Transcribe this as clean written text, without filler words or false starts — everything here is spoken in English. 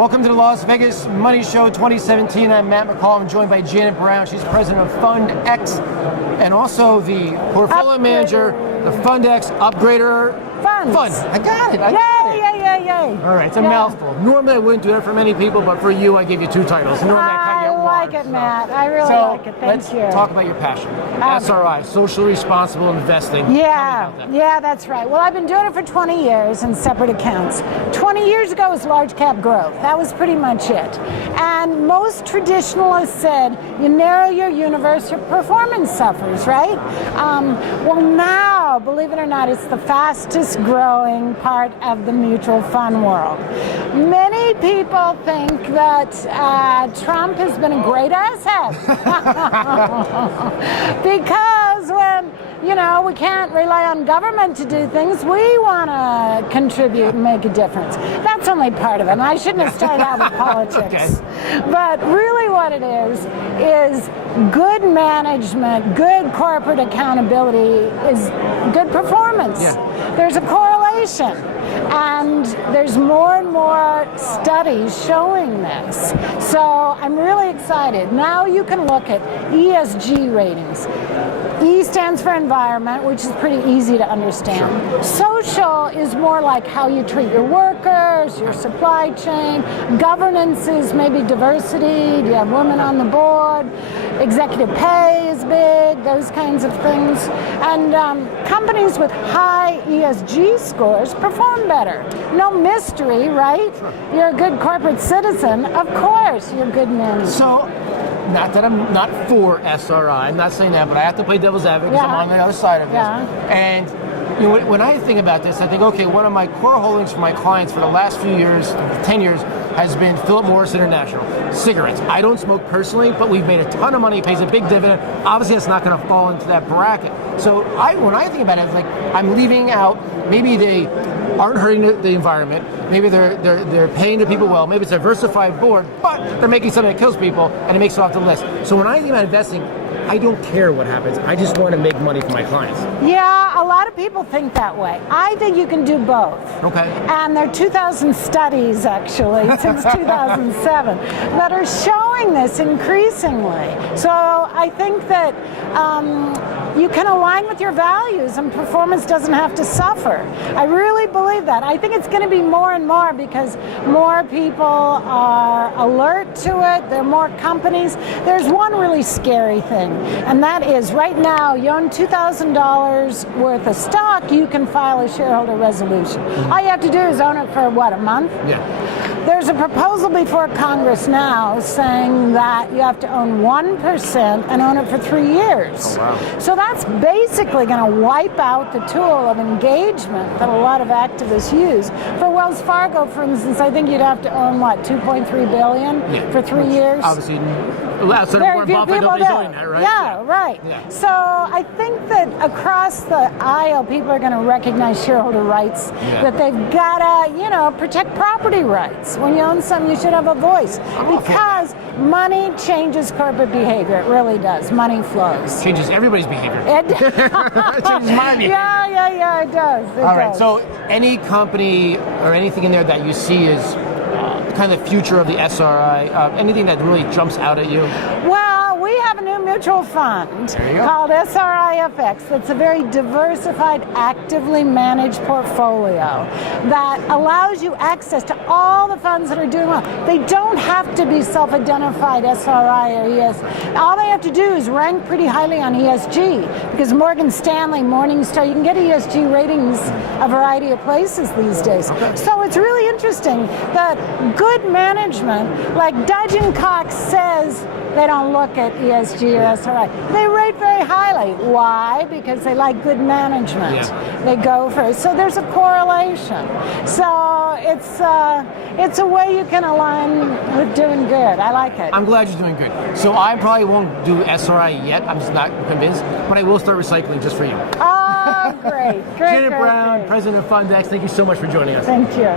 Welcome to the Las Vegas Money Show 2017. I'm Matt McCall. I'm joined by Janet Brown. She's president of Fund X and also the portfolio manager, the Fund X Upgrader Fund. I got it. Yay. All right, it's a mouthful. Normally I wouldn't do that for many people, but for you I give you two titles. Normally I I like it, Matt. I really like it. Thank you. Let's talk about your passion. SRI, socially responsible investing. Yeah, that's right. Well, I've been doing it for 20 years in separate accounts. 20 years ago was large cap growth. That was pretty much it. And most traditionalists said, you narrow your universe, your performance suffers, right? Well, now, believe it or not, it's the fastest growing part of the mutual fund world. Many people think that Trump has been a great asset because when we can't rely on government to do things, we want to contribute and make a difference. That's only part of it. And I shouldn't have started out with politics. Okay. But really what it is good management, good corporate accountability is good performance. Yeah. There's a correlation. And there's more and more studies showing this. So I'm really excited. Now you can look at ESG ratings. E stands for environment, which is pretty easy to understand. Sure. Social is more like how you treat your workers, your supply chain. Governance is maybe diversity. Do you have women on the board? Executive pay is big, those kinds of things. And companies with high ESG scores perform better. No mystery, right? Sure. You're a good corporate citizen. Of course, you're good management. So, not that I'm not for SRI, I'm not saying that, but I have to play devil's advocate because I'm on the other side of this. And when I think about this, I think, okay, one of my core holdings for my clients for the last few years, 10 years, has been Philip Morris International. Cigarettes. I don't smoke personally, but we've made a ton of money. It pays a big dividend. Obviously, it's not going to fall into that bracket. So when I think about it, it's like I'm leaving out, maybe they aren't hurting the environment. Maybe they're paying the people well. Maybe it's a diversified board, but they're making something that kills people, and it makes it off the list. So when I think about investing, I don't care what happens. I just want to make money for my clients. Yeah, a lot of people think that way. I think you can do both. Okay. And there are 2,000 studies, actually, since 2007, that are showing this increasingly. So I think that you can align with your values and performance doesn't have to suffer. I really believe that. I think it's going to be more and more because more people are alert to it. There are more companies. There's one really scary thing, and that is right now you own $2,000 worth of stock, you can file a shareholder resolution. All you have to do is own it for, a month? Yeah. There's a proposal before Congress now saying that you have to own 1% and own it for 3 years. Oh, wow. So that's basically going to wipe out the tool of engagement that a lot of activists use. For Wells Fargo, for instance, I think you'd have to own, $2.3 billion for 3 years? Obviously, Warren Buffett, nobody's doing that, right? Yeah, right. Yeah. So I think that across the aisle, people are going to recognize shareholder rights, that they've got to, protect property rights. When you own something, you should have a voice. Because money changes corporate behavior. It really does. Money flows. Changes everybody's behavior. It changes my behavior. Yeah, it does. All right, so any company or anything in there that you see is kind of the future of the SRI, anything that really jumps out at you? Well, we have a new mutual fund called SRIFX that's a very diversified, actively managed portfolio that allows you access to all the funds that are doing well. They don't have to be self-identified SRI or ES. All they have to do is rank pretty highly on ESG because Morgan Stanley, Morningstar, you can get ESG ratings a variety of places these days. Okay. So it's really interesting that good management, like Dudge & Cox says, they don't look at ESG or SRI. They rate very highly. Why? Because they like good management. Yeah. They go for it. So there's a correlation. So it's a way you can align with doing good. I like it. I'm glad you're doing good. So I probably won't do SRI yet. I'm just not convinced. But I will start recycling just for you. Oh, great. Janet Brown, president of Fund X, thank you so much for joining us. Thank you.